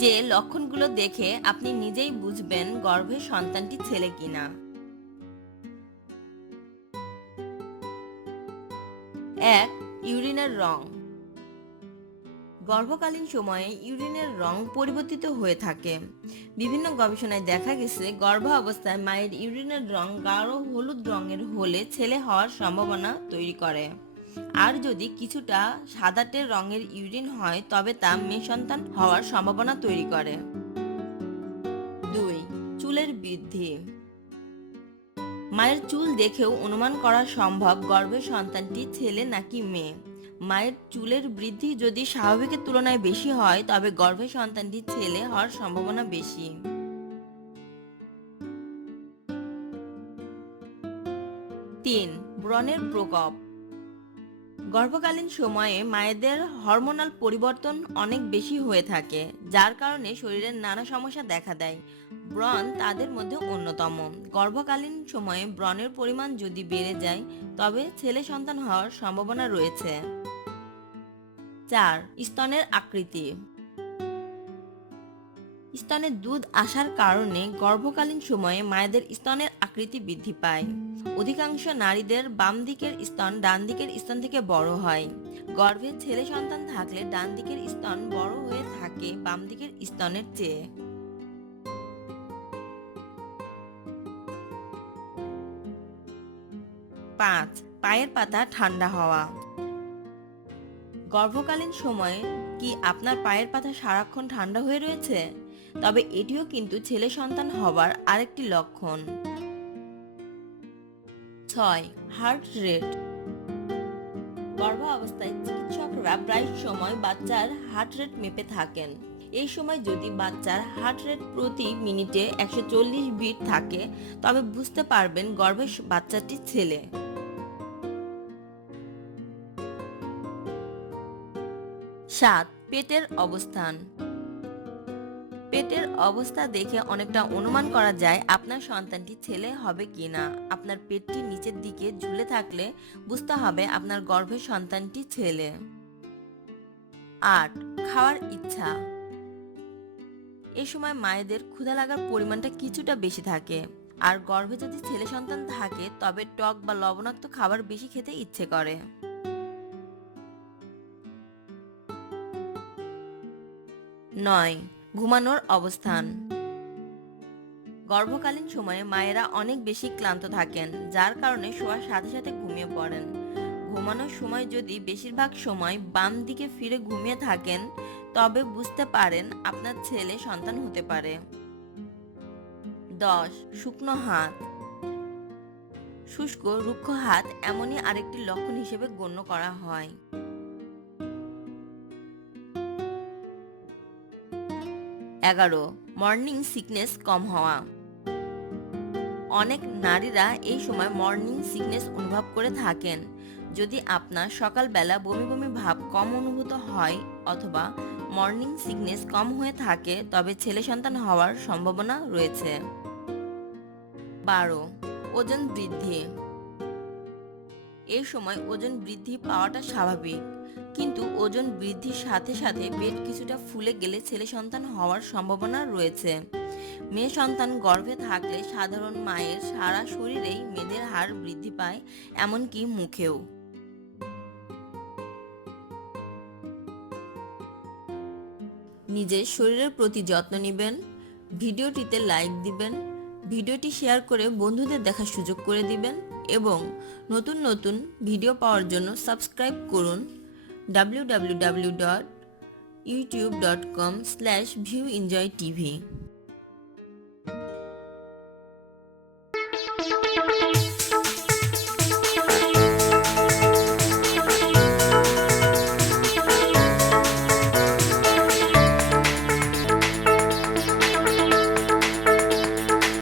যে লক্ষণগুলো দেখে আপনি নিজেই বুঝবেন গর্ভে সন্তানটি ছেলে কিনা। এক ইউরিনের রং। গর্ভকালীন সময়ে ইউরিনের রং পরিবর্তিত হয়ে থাকে। বিভিন্ন গবেষণায় দেখা গেছে গর্ভ অবস্থায় মায়ের ইউরিনের রং গাঢ় হলুদ রঙের হলে ছেলে হওয়ার সম্ভাবনা তৈরি করে। আর যদি কিছুটা সাদাটে রঙের ইউরিন হয়, তবে তা মেয়ে সন্তান হওয়ার সম্ভাবনা তৈরি করে। দুই, চুলের বৃদ্ধি। মায়ের চুল দেখেও অনুমান করা সম্ভব গর্ভের সন্তানটি ছেলে নাকি মেয়ে। মায়ের চুলের বৃদ্ধি যদি স্বাভাবিকের তুলনায় বেশি হয়, তবে গর্ভে সন্তানটি ছেলে হওয়ার সম্ভাবনা বেশি। তিন, ব্রণের প্রকোপ। গর্ভকালীন সময়ে মায়েদের হরমোনাল পরিবর্তন অনেক বেশি হয়ে থাকে, যার কারণে শরীরের নানা সমস্যা দেখা দেয়। ব্রণ তাদের মধ্যে অন্যতম। গর্ভকালীন সময়ে ব্রণের পরিমাণ যদি বেড়ে যায়, তবে ছেলে সন্তান হওয়ার সম্ভাবনা রয়েছে। চার, স্তনের আকৃতি। স্তনে দুধ আসার কারণে গর্ভকালীন সময়ে মায়েদের স্তনের আকৃতি বৃদ্ধি পায়। অধিকাংশ নারীদের বাম দিকের স্তন ডান দিকের স্তন থেকে বড় হয়। গর্ভে ছেলে সন্তান থাকলে ডান দিকের স্তন বড় হয়ে থাকে বাম দিকের স্তনের চেয়ে। পাঁচ, পায়ের পাতা ঠান্ডা হওয়া। গর্ভকালীন সময়ে কি আপনার পায়ের পাতা সারাক্ষণ ঠান্ডা হয়ে রয়েছে? তবে এটিও কিন্তু ছেলে সন্তান হবার আরেকটি লক্ষণ। ছয় হার্ট রেট গর্ভ অবস্থায় চিকিৎসকরা প্রায় সময় বাচ্চার হার্ট রেট মেপে থাকেন। এই সময় যদি বাচ্চার হার্ট রেট প্রতি মিনিটে একশো চল্লিশ বিট থাকে, তবে বুঝতে পারবেন গর্ভের বাচ্চাটি ছেলে। সাত, পেটের অবস্থান। পেটের অবস্থা দেখে অনেকটা অনুমান করা যায় আপনার সন্তানটি ছেলে হবে কিনা। আপনার পেটটি নিচের দিকে ঝুলে থাকলে বুঝতে হবে আপনার গর্ভের সন্তানটি ছেলে। আট, খাওয়ার ইচ্ছা। এ সময় মায়েদের ক্ষুধা লাগার পরিমাণটা কিছুটা বেশি থাকে। আর গর্ভে যদি ছেলে সন্তান থাকে, তবে টক বা লবণাক্ত খাবার বেশি খেতে ইচ্ছে করে। নয় ঘুমানোর অবস্থান। গর্ভকালীন সময়ে মায়েরা অনেক বেশি ক্লান্ত থাকেন, যার কারণে শোয়ার সাথে সাথে ঘুমিয়ে পড়েন। ঘুমানোর সময় যদি বেশিরভাগ সময় বাম দিকে ফিরে ঘুমিয়ে থাকেন, তবে বুঝতে পারেন আপনার ছেলে সন্তান হতে পারে। দশ, শুকনো হাত। শুষ্ক, রুক্ষ হাত এমনই আরেকটি লক্ষণ হিসেবে গণ্য করা হয়। এগারো মর্নিং সিকনেস কম হওয়া। অনেক নারীরা এই সময় মর্নিং সিকনেস অনুভব করে থাকেন। যদি আপনার সকালবেলা বমি বমি ভাব কম অনুভূত হয় অথবা মর্নিং সিকনেস কম হয়ে থাকে, তবে ছেলে সন্তান হওয়ার সম্ভাবনা রয়েছে। বারো, ওজন বৃদ্ধি। এই সময় ওজন বৃদ্ধি পাওয়াটা স্বাভাবিক। কিন্তু ওজন বৃদ্ধির সাথে সাথে পেট কিছুটা ফুলে গেলে ছেলে সন্তান হওয়ার সম্ভাবনা রয়েছে। মেয়ে সন্তান গর্ভে থাকলে সাধারণ মায়ের সারা শরীরেই মেয়েদের হার বৃদ্ধি পায়, এমনকি মুখেও। নিজের শরীরের প্রতি যত্ন নেবেন, ভিডিওটিতে লাইক দিবেন, ভিডিওটি শেয়ার করে বন্ধুদের দেখার সুযোগ করে দিবেন এবং নতুন নতুন ভিডিও পাওয়ার জন্য সাবস্ক্রাইব করুন। www.youtube.com slash viewenjoytv